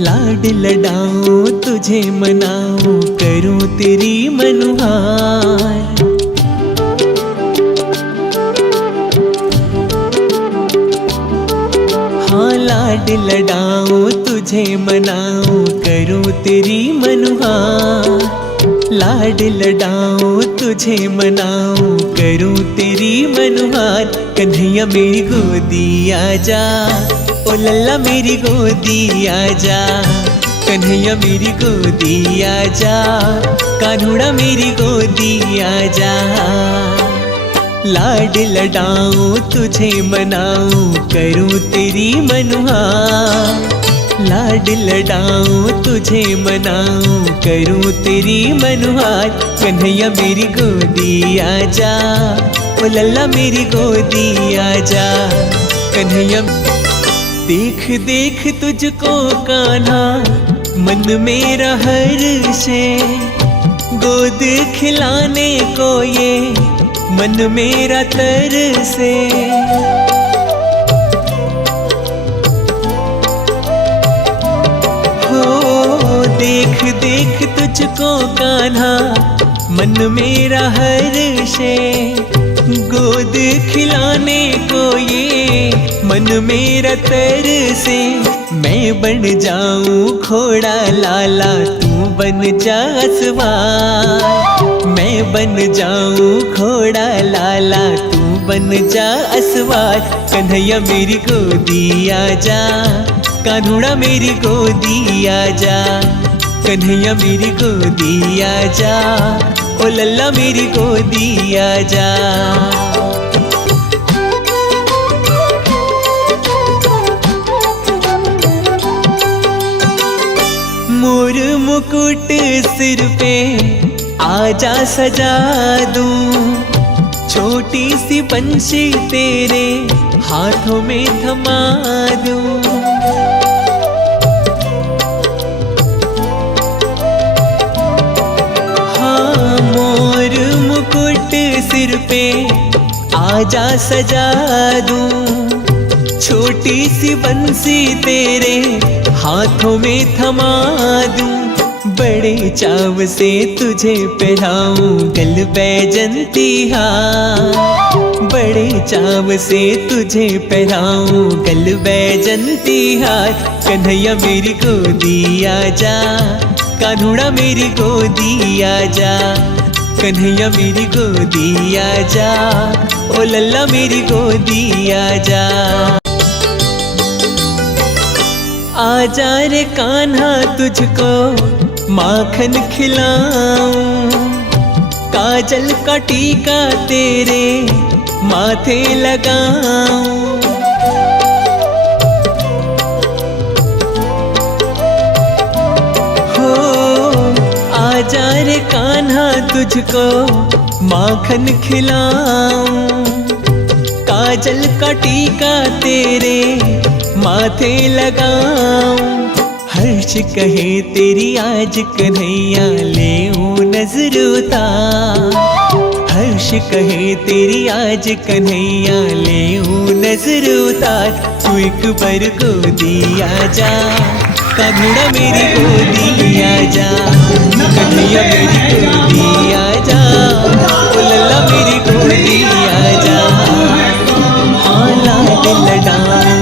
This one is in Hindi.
लाड लडाऊं तुझे मनाऊं करूं तेरी मनुहार। हाँ लाड लडाऊं तुझे मनाऊं करूं तेरी मनुहार। लाड लडाऊं तुझे मनाऊं करूं तेरी मनुहार। कन्हैया मेरी गोदी आजा, ओ लल्ला मेरी गोदी आजा। कन्हैया मेरी गोदी आजा, कान्हुड़ा मेरी गोदी आजा। लाड लडाऊं तुझे मनाऊं करूं तेरी मनुहार। लाड लडाऊं तुझे मनाऊं करूं तेरी मनुहार। कन्हैया मेरी गोदी आजा, ओ लल्ला मेरी गोदी आजा। कन्हैया देख देख तुझको कान्हा मन मेरा हर्षे। गोद खिलाने को ये मन मेरा तरसे। हो देख देख तुझको कान्हा मन मेरा हर्षे। गोद खिलाने को ये मन मेरा तरसे। मैं बन जाऊं घोड़ा लाला तू बन जा सवार। मैं बन जाऊं घोड़ा लाला तू बन जा सवार। कन्हैया मेरी गोदी आजा, कान्हुड़ा मेरी गोदी आजा। कन्हैया मेरी गोदी आजा, ओ लल्ला मेरी गोदी आजा। मोर मुकुट सिर पे आजा सजा दूं। छोटी सी बंशी तेरे हाथों में थमा दूं। हाँ मोर मुकुट सिर पे आजा सजा दूं। छोटी सी बंसी तेरे हाथों में थमा दूं। बड़े चाव से तुझे पहनाऊं गल बैजंती हार। बड़े चाव से तुझे पहनाऊं गल बैजंती हार। कन्हैया मेरी गोदी आजा, कान्हुड़ा मेरी गोदी आजा। कन्हैया मेरी गोदी आजा, ओ लल्ला मेरी गोदी आजा। आजा रे कान्हा तुझको माखन खिलाऊं। काजल का टीका तेरे माथे लगाऊं। हो आजा रे कान्हा तुझको माखन खिलाऊं। काजल का टीका तेरे माथे लगाऊं। हर्ष कहे तेरी आज कन्हैया लेऊं नजर उतार। हर्ष कहे तेरी आज कन्हैया लेऊं नजर उतार। तू एक बार गोदी आजा, कान्हुड़ा मेरी गोदी आजा। कन्हैया मेरी गोदी आजा, ओ लल्ला मेरी गोदी आजा। हाँ लाड लडाऊं